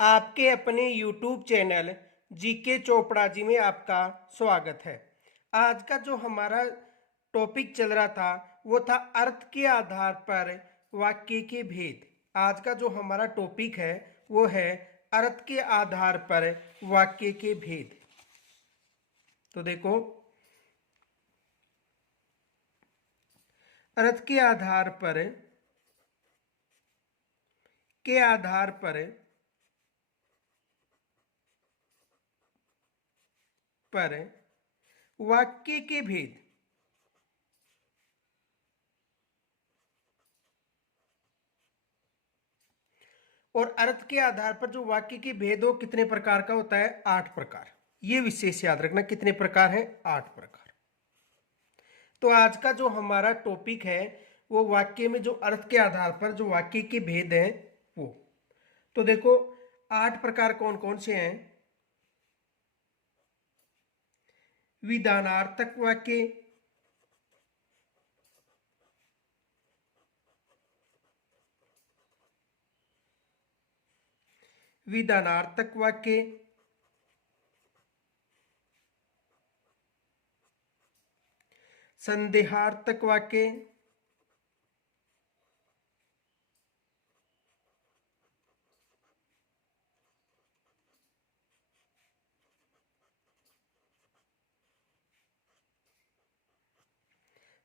आपके अपने YouTube channel GK Chopra ji में आपका स्वागत है। आज का जो हमारा टॉपिक चल रहा था वो था अर्थ के आधार पर वाक्य के भेद। आज का जो हमारा टॉपिक है वो है अर्थ के आधार पर वाक्य के भेद। तो देखो, अर्थ के आधार पर वाक्य के भेद। और अर्थ के आधार पर जो वाक्य के भेद हो कितने प्रकार का होता है? 8 प्रकार। ये विशेष याद रखना, कितने प्रकार हैं? 8 प्रकार। तो आज का जो हमारा टॉपिक है वो वाक्य में जो अर्थ के आधार पर जो वाक्य के भेद हैं वो। तो देखो, 8 प्रकार कौन कौन से हैं? विधानार्थक वाक्य, विधानार्थक वाक्य, संदेहार्थक वाक्य,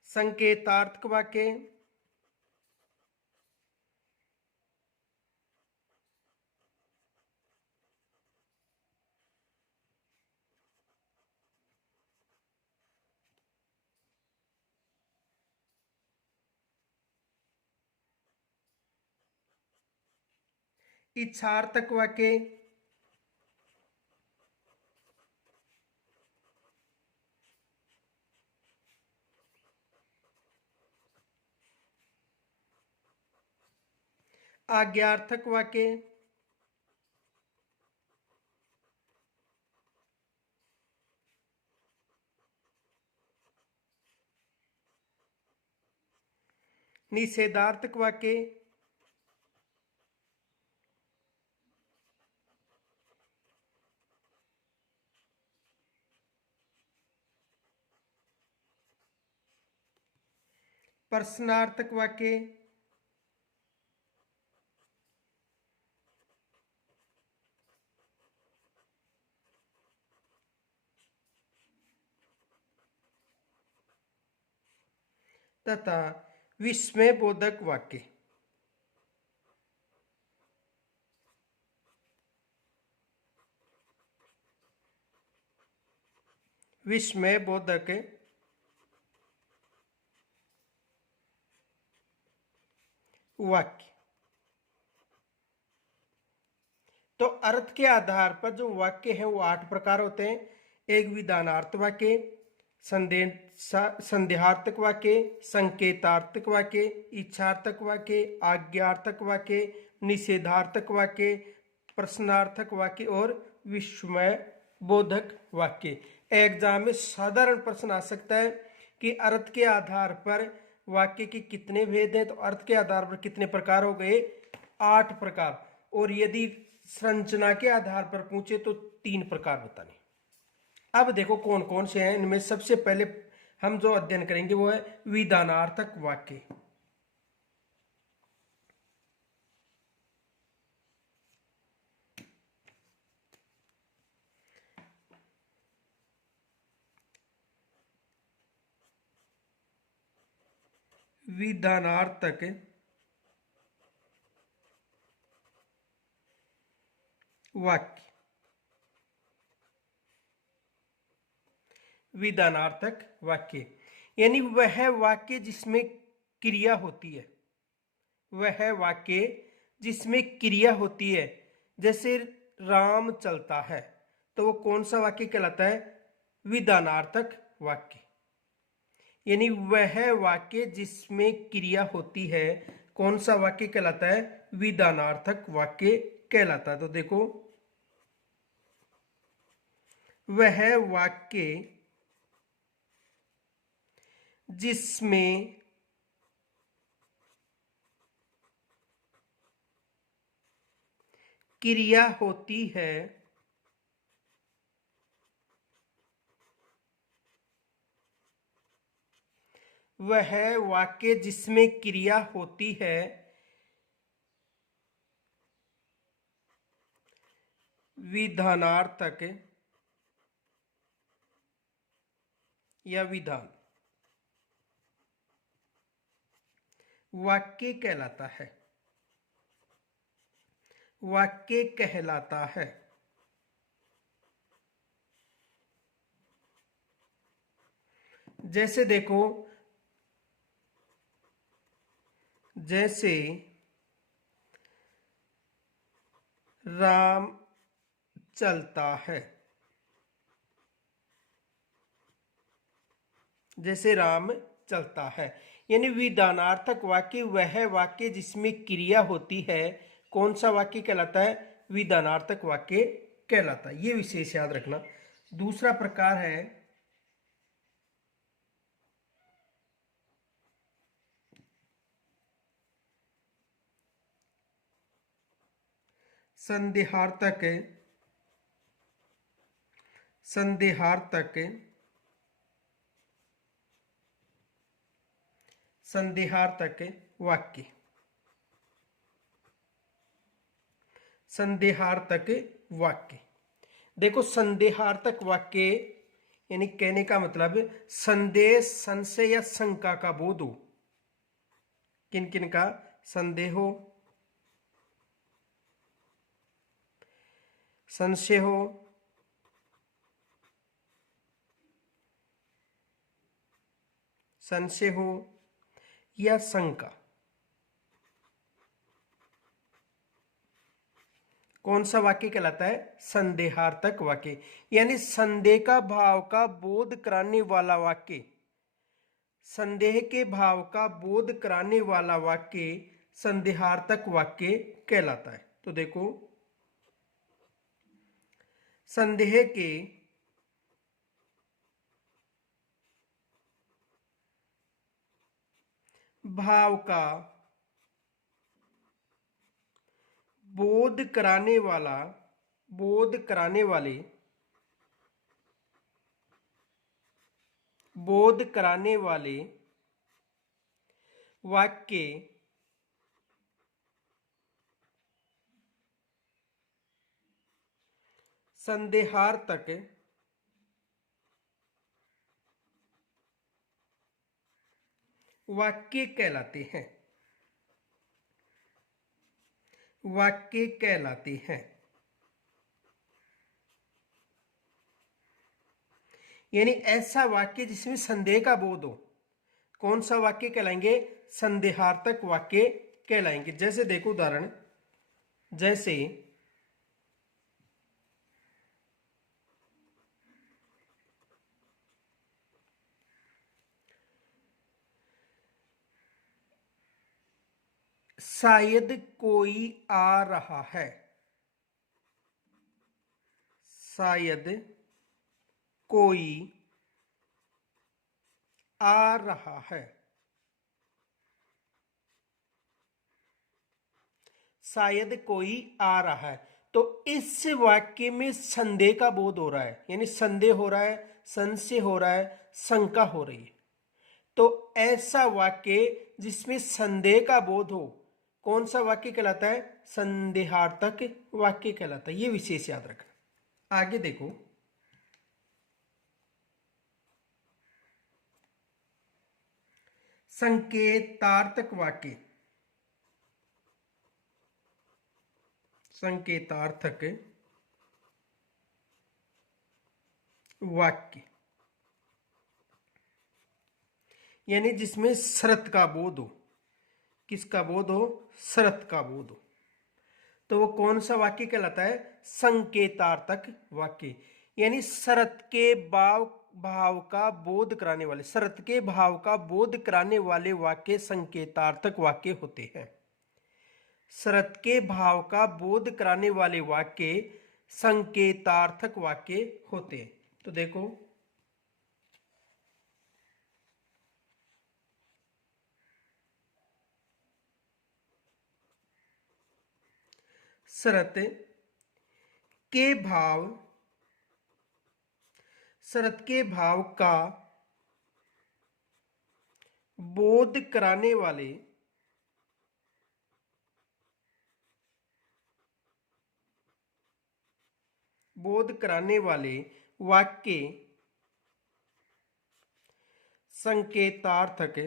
संकेतार्थक वाक्य, इच्छार्थक वाक्य, आज्ञार्थक वाक्य, निषेधार्थक वाक्य, प्रश्नार्थक वाक्य, तथा विस्मय बोधक वाक्य। विस्मय बोधक वाक्य। तो अर्थ के आधार पर जो वाक्य है वो 8 प्रकार होते हैं। एक विधानार्थ वाक्य, संदेहार्थक वाक्य, संकेतार्थक वाक्य, इच्छार्थक वाक्य, आज्ञार्थक वाक्य, निषेधार्थक वाक्य, प्रश्नार्थक वाक्य और विस्मय बोधक वाक्य। एग्जाम में साधारण प्रश्न आ सकता है कि अर्थ के आधार पर वाक्य के कितने भेद हैं? तो अर्थ के आधार पर कितने प्रकार हो गए? 8 प्रकार। और यदि संरचना के आधार पर पूछे तो 3 प्रकार बताने। अब देखो कौन कौन से हैं इनमें। सबसे पहले हम जो अध्ययन करेंगे वो है विधानार्थक वाक्य। विधानार्थक वाक्य। विधानार्थक वाक्य यानी वह वाक्य जिसमें क्रिया होती है। वह वाक्य जिसमें क्रिया होती है। जैसे राम चलता है, तो वो कौन सा वाक्य कहलाता है? विधानार्थक वाक्य। यानी वह वाक्य जिसमें क्रिया होती है, कौन सा वाक्य कहलाता है? विधानार्थक वाक्य कहलाता है। तो देखो, वह वाक्य जिसमें क्रिया होती है वह वाक्य जिसमें क्रिया होती है विधानार्थक या विधान वाक्य कहलाता है। वाक्य कहलाता है। जैसे देखो, जैसे राम चलता है, जैसे राम चलता है, यानी विधानार्थक वाक्य वह वाक्य जिसमें क्रिया होती है। कौन सा वाक्य कहलाता है? विधानार्थक वाक्य कहलाता है। ये विशेष याद रखना। दूसरा प्रकार है संदेहार्थक। संदेहार्थक संदेहार्थक वाक्य। संदेहार्थक वाक्य। देखो, संदेहार्थक वाक्य यानी कहने का मतलब संदेह, संशय या शंका का बोध हो। किन किन का? संदेह हो, संशय हो, संशय हो या शंका। कौन सा वाक्य कहलाता है? संदेहार्थक वाक्य, यानी संदेह का भाव का बोध कराने वाला वाक्य। संदेह के भाव का बोध कराने वाला वाक्य संदेहार्थक वाक्य कहलाता है। तो देखो, संदेह के भाव का बोध कराने वाला, बोध कराने वाले, बोध कराने वाले वाक्य संदेहार्थक वाक्य कहलाते हैं। वाक्य कहलाते हैं, यानी ऐसा वाक्य जिसमें संदेह का बोध हो। कौन सा वाक्य कहलाएंगे? संदेहार्थक वाक्य कहलाएंगे। जैसे देखो उदाहरण, जैसे शायद कोई आ रहा है। शायद कोई आ रहा है। शायद कोई आ रहा है। तो इस वाक्य में संदेह का बोध हो रहा है, यानी संदेह हो रहा है, संशय हो रहा है, शंका हो रही है। तो ऐसा वाक्य जिसमें संदेह का बोध हो, कौन सा वाक्य कहलाता है? संदेहार्थक वाक्य कहलाता है। ये विशेष याद रखना। आगे देखो, संकेतार्थक वाक्य। संकेतार्थक वाक्य यानी जिसमें शर्त का बोध हो। किसका बोध हो? शर्त का बोध हो। तो वो कौन सा वाक्य कहलाता है? संकेतार्थक वाक्य, यानी शर्त के भाव का बोध कराने वाले, शर्त के भाव का बोध कराने वाले वाक्य संकेतार्थक वाक्य होते हैं। शर्त के भाव का बोध कराने वाले वाक्य संकेतार्थक वाक्य होते हैं। तो देखो, शर्त के भाव शरत के भाव का बोध कराने वाले वाक्य संकेतार्थक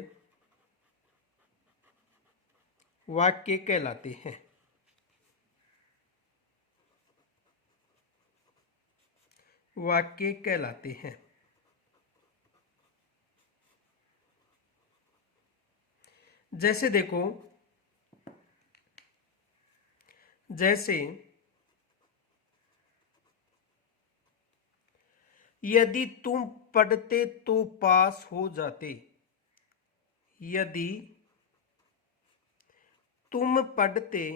वाक्य कहलाते हैं। जैसे देखो, जैसे यदि तुम पढ़ते तो पास हो जाते। यदि तुम पढ़ते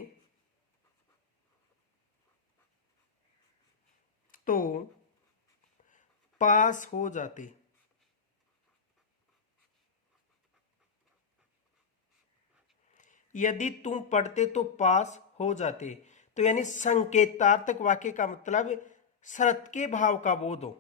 तो पास हो जाते। यदि तुम पढ़ते तो पास हो जाते, तो यानी संकेतार्थक वाक्य का मतलब शरत के भाव का बोध हो,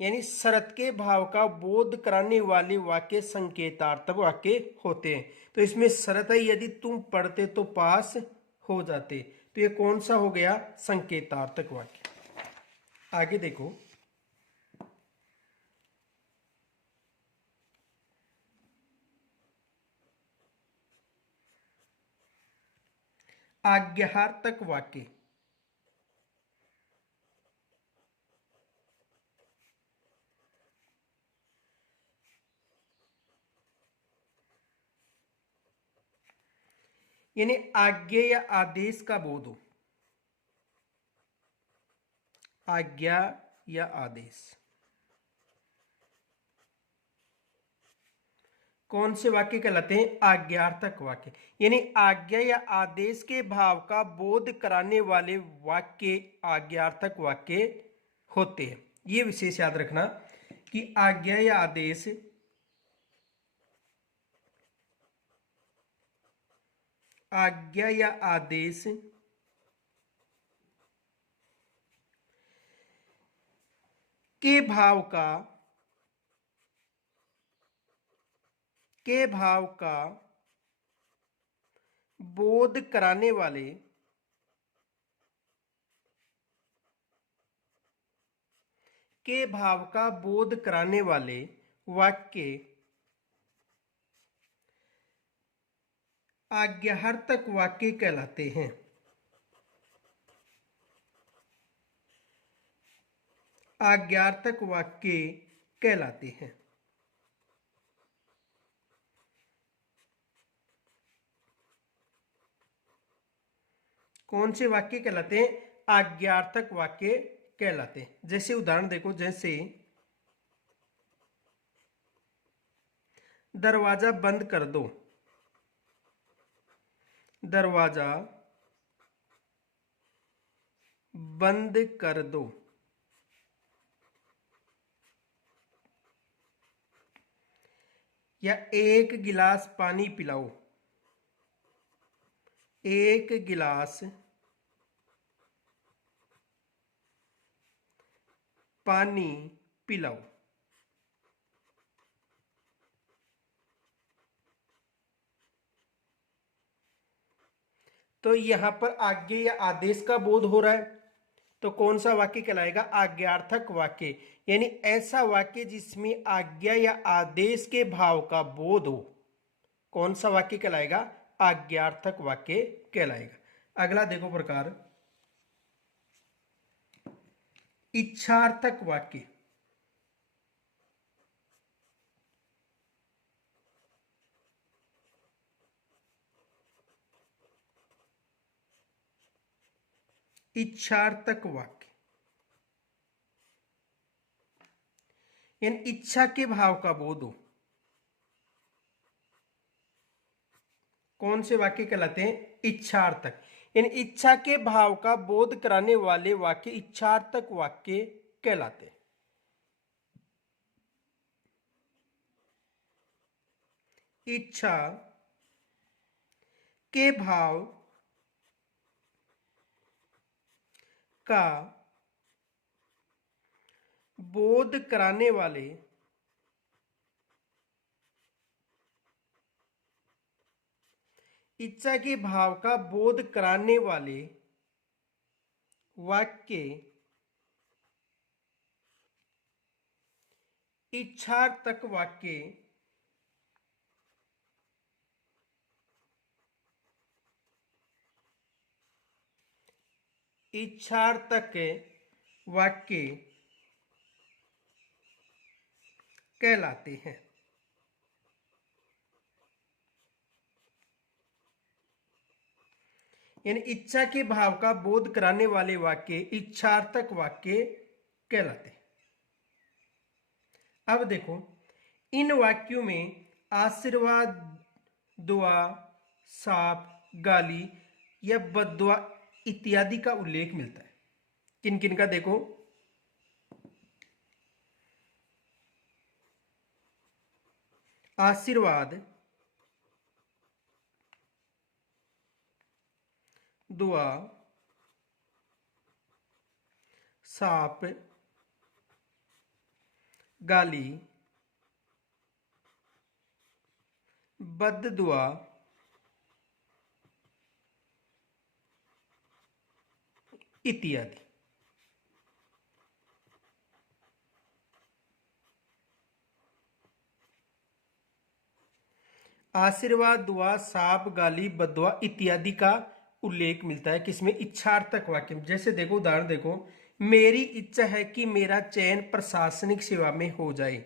यानी शरत के भाव का बोध कराने वाले वाक्य संकेतार्थक वाक्य होते हैं। तो इसमें शरत है यदि तुम पढ़ते तो पास हो जाते, तो ये कौन सा हो गया? संकेतार्थक वाक्य। आगे देखो, आज्ञार्थक वाक्य। यानी आज्ञा या आदेश का बोध हो। आज्ञा या आदेश कौन से वाक्य कहलाते हैं? आज्ञार्थक वाक्य। यानी आज्ञा या आदेश के भाव का बोध कराने वाले वाक्य आज्ञार्थक वाक्य होते हैं। ये विशेष याद रखना कि आज्ञा या आदेश के भाव का बोध कराने वाले वाक्य आज्ञार्थक वाक्य कहलाते हैं। आज्ञार्थक वाक्य कहलाते हैं। कौन से वाक्य कहलाते हैं? आज्ञार्थक वाक्य कहलाते हैं। जैसे उदाहरण देखो, जैसे दरवाजा बंद कर दो। दरवाजा बंद कर दो। या एक गिलास पानी पिलाओ। एक गिलास पानी पिलाओ। तो यहां पर आज्ञा या आदेश का बोध हो रहा है, तो कौन सा वाक्य कहलाएगा? आज्ञार्थक वाक्य। यानी ऐसा वाक्य जिसमें आज्ञा या आदेश के भाव का बोध हो, कौन सा वाक्य कहलाएगा? आज्ञार्थक वाक्य कहलाएगा। अगला देखो प्रकार, इच्छार्थक वाक्य। इच्छार्थक वाक्य यानी इच्छा के भाव का बोध हो। कौन से वाक्य कहलाते हैं? इच्छार्थक। यानी इच्छा के भाव का बोध कराने वाले वाक्य इच्छार्थक वाक्य कहलाते हैं। इच्छा के भाव का बोध कराने वाले इच्छा के भाव का बोध कराने वाले वाक्य इच्छार्थक वाक्य इच्छार्थक वाक्य कहलाते हैं। यानी इच्छा के भाव का बोध कराने वाले वाक्य इच्छार्थक वाक्य कहलाते हैं। अब देखो, इन वाक्यों में आशीर्वाद, दुआ, शाप, गाली या बद्दुआ इत्यादि का उल्लेख मिलता है। किन किन का देखो, आशीर्वाद, दुआ, शाप, गाली, बद्दुआ इत्यादि। आशीर्वाद, दुआ, शाप, गाली, बद्दुआ इत्यादि का उल्लेख मिलता है किसमें? इच्छार्थक वाक्य में। जैसे देखो, उदाहरण देखो, मेरी इच्छा है कि मेरा चयन प्रशासनिक सेवा में हो जाए।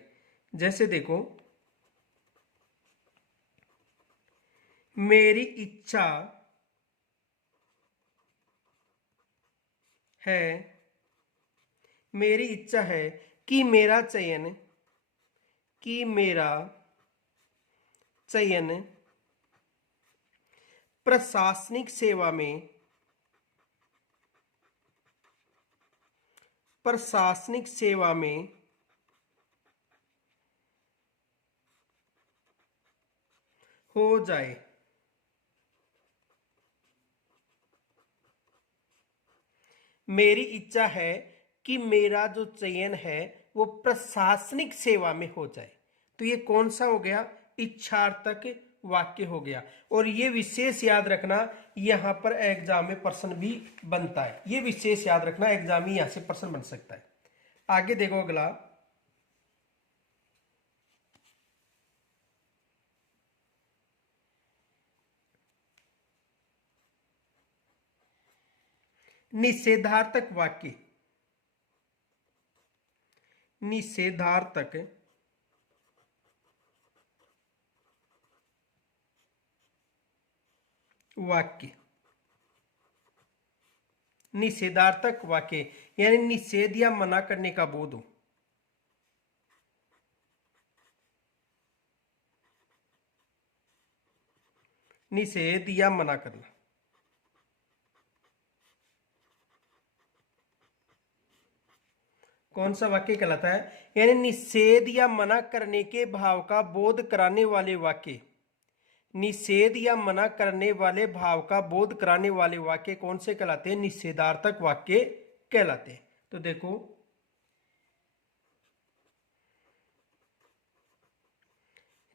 जैसे देखो, मेरी इच्छा है, मेरी इच्छा है कि मेरा चयन प्रशासनिक सेवा में हो जाए। मेरी इच्छा है कि मेरा जो चयन है वो प्रशासनिक सेवा में हो जाए। तो ये कौन सा हो गया? इच्छार्थक वाक्य हो गया। और ये विशेष याद रखना, यहां पर एग्जाम में प्रश्न भी बनता है। ये विशेष याद रखना, एग्जाम में यहां से प्रश्न बन सकता है। आगे देखो अगला, निषेधार्थक वाक्य। निषेधार्थक वाक्य, निषेधार्थक वाक्य यानी निषेध या मना करने का बोध हो। निषेध या मना करना। कौन सा वाक्य कहलाता है? यानी निषेध या मना करने के भाव का बोध कराने वाले वाक्य। निषेध या मना करने वाले भाव का बोध कराने वाले वाक्य कौन से कहलाते हैं? निषेधार्थक वाक्य कहलाते हैं। तो देखो,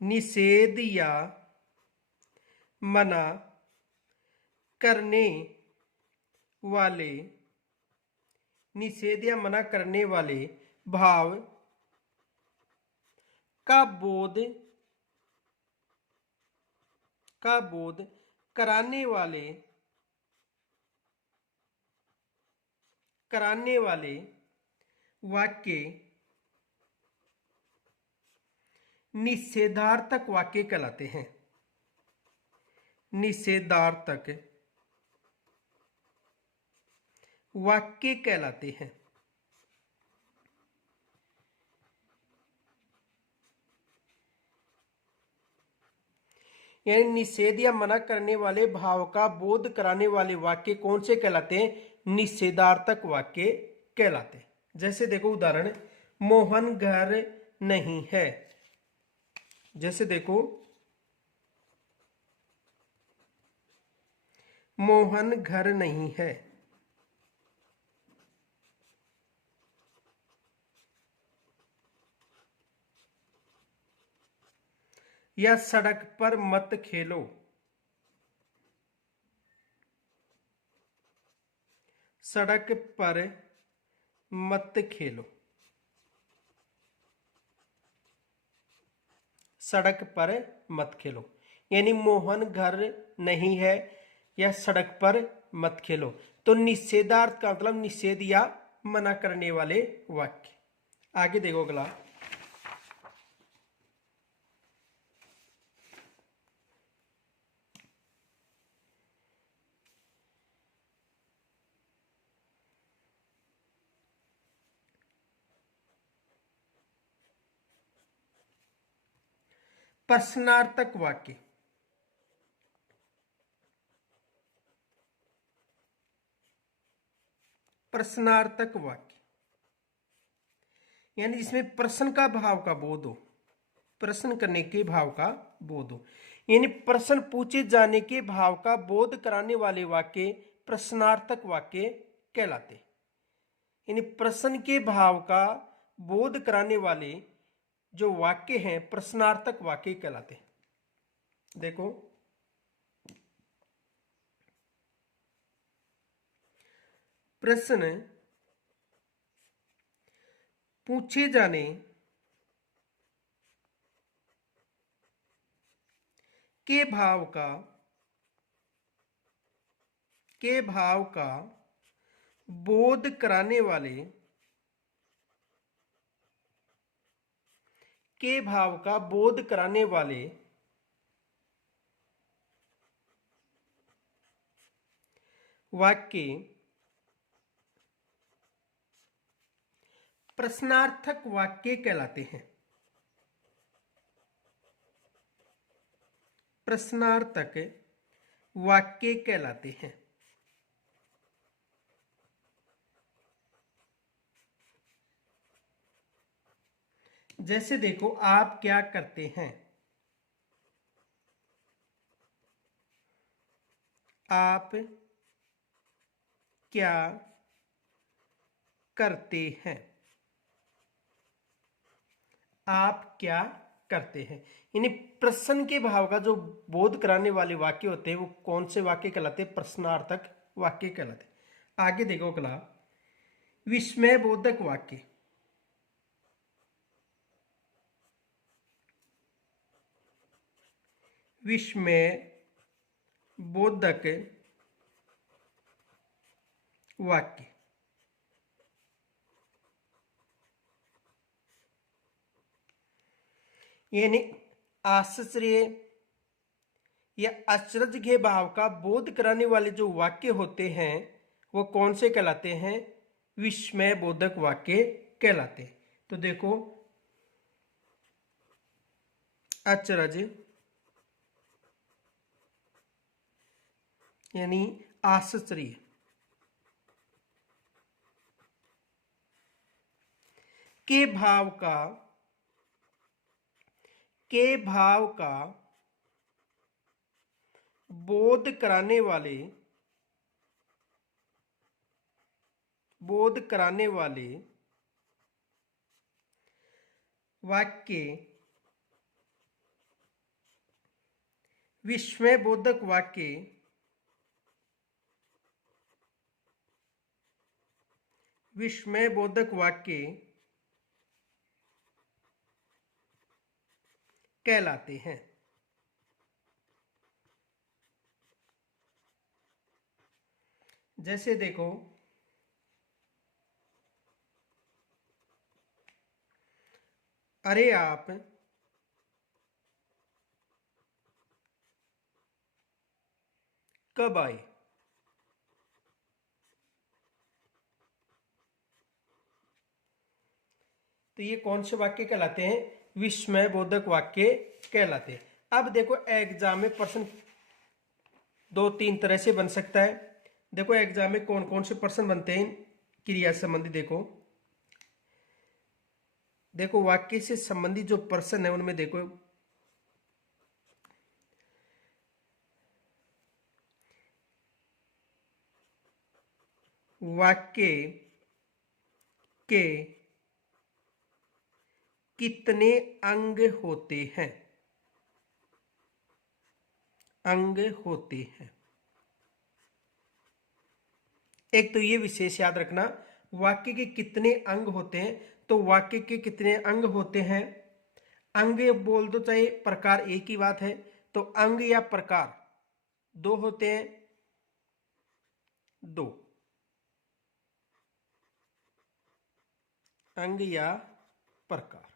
निषेध या मना करने वाले, निषेध या मना करने वाले भाव का बोध कराने वाले वाक्य निषेधार्थक वाक्य कहलाते हैं। निषेधार्थक वाक्य कहलाते हैं। यानी निषेध या मना करने वाले भाव का बोध कराने वाले वाक्य कौन से कहलाते हैं? निषेधार्थक वाक्य कहलाते हैं। जैसे देखो, उदाहरण, मोहन घर नहीं है। जैसे देखो, मोहन घर नहीं है। या सड़क पर मत खेलो। सड़क पर मत खेलो। सड़क पर मत खेलो, यानी मोहन घर नहीं है या सड़क पर मत खेलो। तो निषेधार्थ का मतलब निषेध या मना करने वाले वाक्य। आगे देखो अगला, प्रश्नार्थक वाक्य। प्रश्नार्थक वाक्य यानी जिसमें प्रश्न का भाव का बोध हो, प्रश्न करने के भाव का बोध हो, यानी प्रश्न पूछे जाने के भाव का बोध कराने वाले वाक्य प्रश्नार्थक वाक्य कहलाते। यानी प्रश्न के भाव का बोध कराने वाले जो वाक्य हैं प्रश्नार्थक वाक्य कहलाते। देखो, प्रश्न पूछे जाने के भाव का बोध कराने वाले के भाव का बोध कराने वाले वाक्य प्रश्नार्थक वाक्य कहलाते हैं। प्रश्नार्थक वाक्य कहलाते हैं। जैसे देखो, आप क्या करते हैं। आप क्या करते हैं। आप क्या करते हैं, यानी प्रश्न के भाव का जो बोध कराने वाले वाक्य होते हैं वो कौन से वाक्य कहलाते हैं? प्रश्नार्थक वाक्य कहलाते हैं। आगे देखो अगला, विस्मय बोधक वाक्य। विस्मय बोधक वाक्य यानी आश्चर्य या आश्चर्य के भाव का बोध कराने वाले जो वाक्य होते हैं वो कौन से कहलाते हैं? विस्मय बोधक वाक्य कहलाते हैं। तो देखो, आश्चर्य यानी आश्चर्य के भाव का बोध कराने वाले वाक्य विस्मय बोधक वाक्य कहलाते हैं। जैसे देखो, अरे आप कब आए। तो ये कौन से वाक्य कहलाते हैं? विस्मय बोधक वाक्य कहलाते हैं। अब देखो, एग्जाम में प्रश्न 2-3 तरह से बन सकता है। देखो, एग्जाम में कौन कौन से प्रश्न बनते हैं क्रिया संबंधी। देखो वाक्य से संबंधित जो प्रश्न है उनमें देखो, वाक्य के कितने अंग होते हैं। अंग होते हैं। एक तो ये विशेष याद रखना, वाक्य के कितने अंग होते हैं, तो वाक्य के कितने अंग होते हैं, अंग बोल दो चाहे प्रकार एक ही बात है, तो अंग या प्रकार दो होते हैं, दो अंग या प्रकार।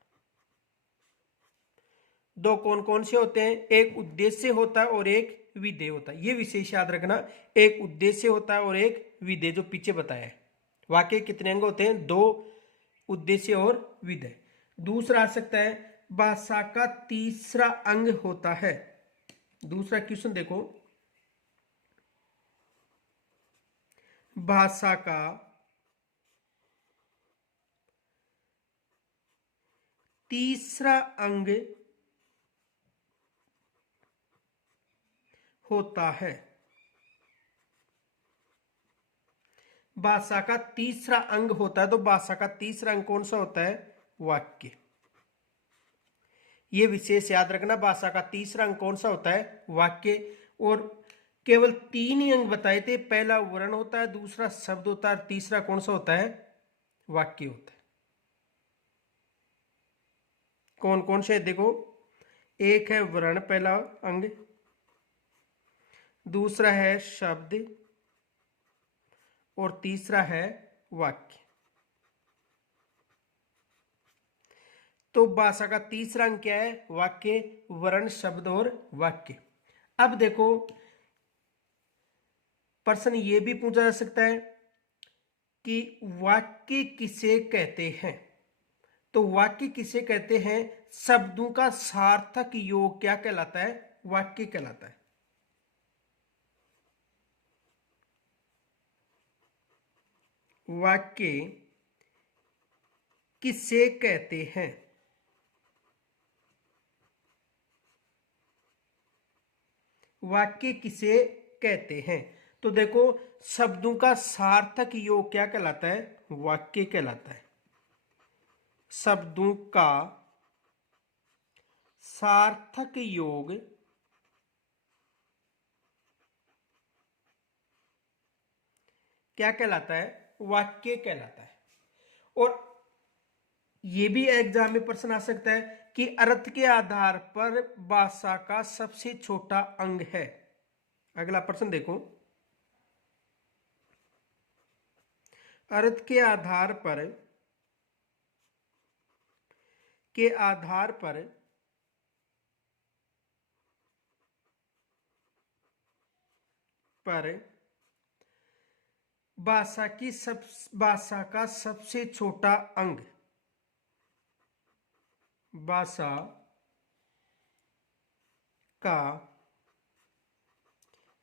दो कौन कौन से होते हैं, एक उद्देश्य होता है और एक विधेय होता है। ये विशेष याद रखना, एक उद्देश्य होता है और एक विधेय, जो पीछे बताया है। वाक्य कितने अंग होते हैं, दो, उद्देश्य और विधेय। दूसरा आ सकता है, भाषा का तीसरा अंग होता है। दूसरा क्वेश्चन देखो, भाषा का तीसरा अंग होता है। भाषा का तीसरा अंग होता है, तो भाषा का तीसरा अंग कौन सा होता है, वाक्य। ये विशेष याद रखना, भाषा का तीसरा अंग कौन सा होता है, वाक्य। और केवल तीन ही अंग बताए थे, पहला वर्ण होता है, दूसरा शब्द होता है, तीसरा कौन सा होता है, वाक्य होता है। कौन कौन से देखो, एक है वर्ण पहला अंग, दूसरा है शब्द और तीसरा है वाक्य। तो भाषा का तीसरा अंग क्या है, वाक्य, वर्ण, शब्द और वाक्य। अब देखो, प्रश्न ये भी पूछा जा सकता है कि वाक्य किसे कहते हैं। तो वाक्य किसे कहते हैं, शब्दों का सार्थक योग क्या कहलाता है, वाक्य कहलाता है। वाक्य किसे कहते हैं, वाक्य किसे कहते हैं। तो देखो, शब्दों का सार्थक योग क्या कहलाता है, वाक्य कहलाता है। शब्दों का सार्थक योग क्या कहलाता है, वाक्य कहलाता है। और ये भी एग्जाम में प्रश्न आ सकता है कि अर्थ के आधार पर भाषा का सबसे छोटा अंग है। अगला प्रश्न देखो, अर्थ के आधार पर पर भाषा का सबसे छोटा अंग, भाषा का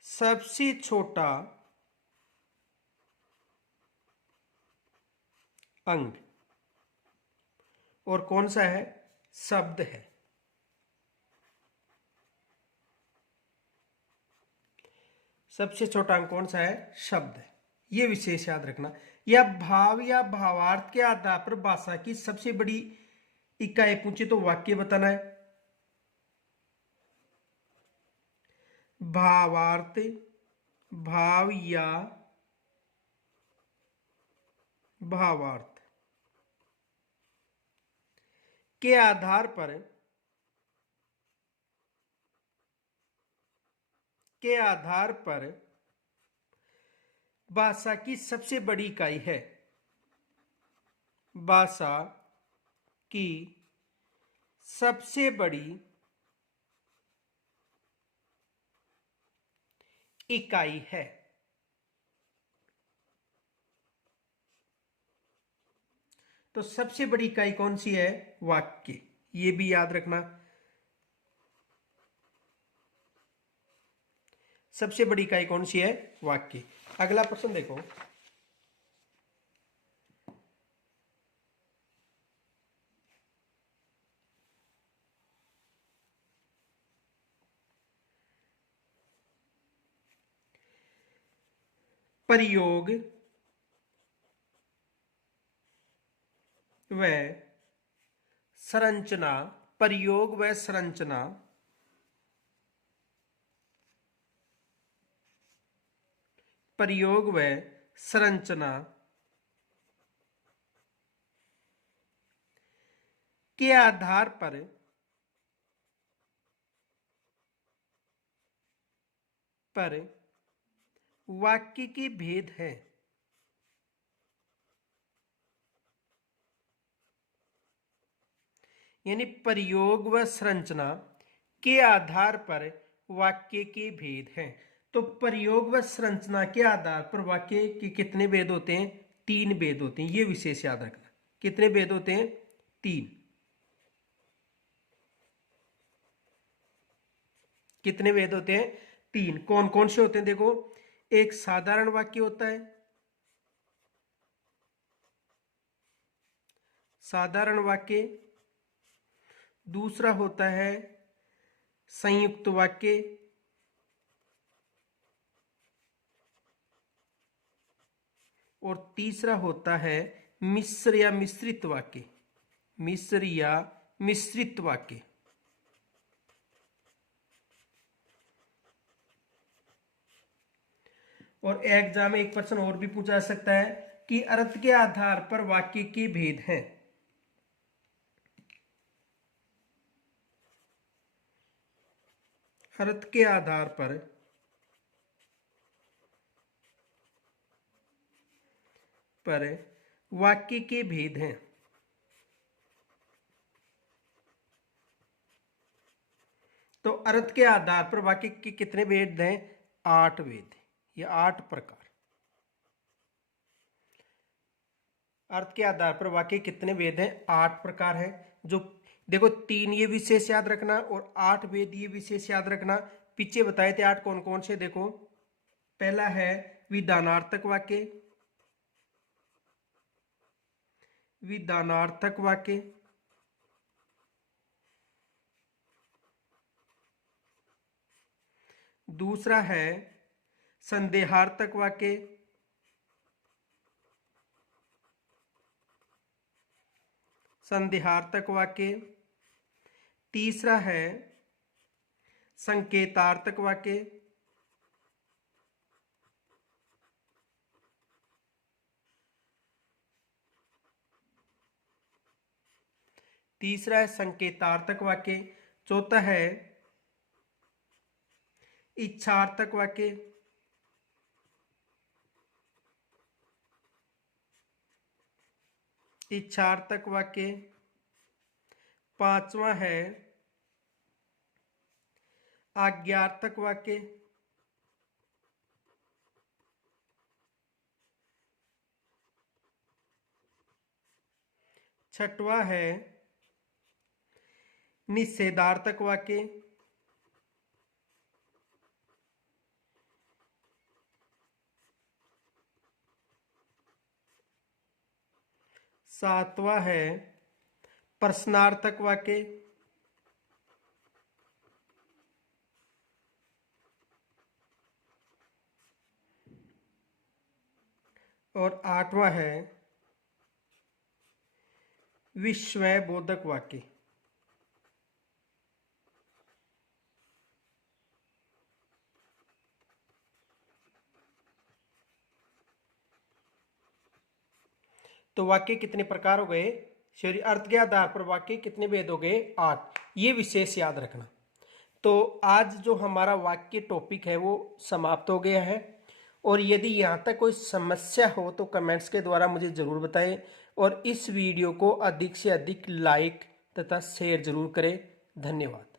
सबसे छोटा अंग और कौन सा है, शब्द है। सबसे छोटा अंग कौन सा है, शब्द है। ये विशेष याद रखना। या भाव या भावार्थ के आधार पर भाषा की सबसे बड़ी इकाई पूछे तो वाक्य बताना है। भावार्थ, भाव या भावार्थ के आधार पर भाषा की सबसे बड़ी इकाई है, भाषा की सबसे बड़ी इकाई है। तो सबसे बड़ी इकाई कौन सी है, वाक्य। ये भी याद रखना, सबसे बड़ी इकाई कौन सी है, वाक्य। अगला प्रश्न देखो, प्रयोग व संरचना, प्रयोग व संरचना प्रयोग व संरचना के आधार पर वाक्य के भेद है। यानी प्रयोग व संरचना के आधार पर वाक्य के भेद हैं। तो प्रयोग व संरचना के आधार पर वाक्य के कितने भेद होते हैं? 3 भेद होते हैं। ये विशेष याद रखना। कितने भेद होते हैं? 3। कितने भेद होते हैं? 3। कौन कौन से होते हैं? देखो, एक साधारण वाक्य होता है, साधारण वाक्य। दूसरा होता है संयुक्त वाक्य, और तीसरा होता है मिश्र या मिश्रित वाक्य। मिश्र या मिश्रित वाक्य। और एग्जाम में एक प्रश्न और भी पूछा जा सकता है कि अर्थ के आधार पर वाक्य के भेद हैं। अर्थ के आधार पर वाक्य के भेद हैं। तो अर्थ के आधार पर वाक्य के कितने भेद हैं? 8 भेद। ये 8 प्रकार। अर्थ के आधार पर वाक्य कितने भेद हैं? 8 प्रकार है। जो देखो, 3 ये विशेष याद रखना और 8 भेद ये विशेष याद रखना। पीछे बताए थे 8 कौन कौन से। देखो, पहला है विधानार्थक वाक्य, विधानार्थक वाक्य। दूसरा है संदेहार्थक वाक्य, संदेहार्थक वाक्य। तीसरा है संकेतार्थक वाक्य। तीसरा है संकेतार्थक वाक्य। चौथा है इच्छार्थक वाक्य। इच्छार्थक वाक्य। पांचवा है आज्ञार्थक वाक्य। छठवां है निषेधार्थक वाक्य। सातवां है प्रश्नार्थक वाक्य। और आठवां है विस्मय बोधक वाक्य। तो वाक्य कितने प्रकार हो गए? सॉरी, अर्थ के आधार पर वाक्य कितने भेद हो गए? 8। ये विशेष याद रखना। तो आज जो हमारा वाक्य टॉपिक है वो समाप्त हो गया है। और यदि यहाँ तक कोई समस्या हो तो कमेंट्स के द्वारा मुझे ज़रूर बताएं। और इस वीडियो को अधिक से अधिक लाइक तथा शेयर जरूर करें। धन्यवाद।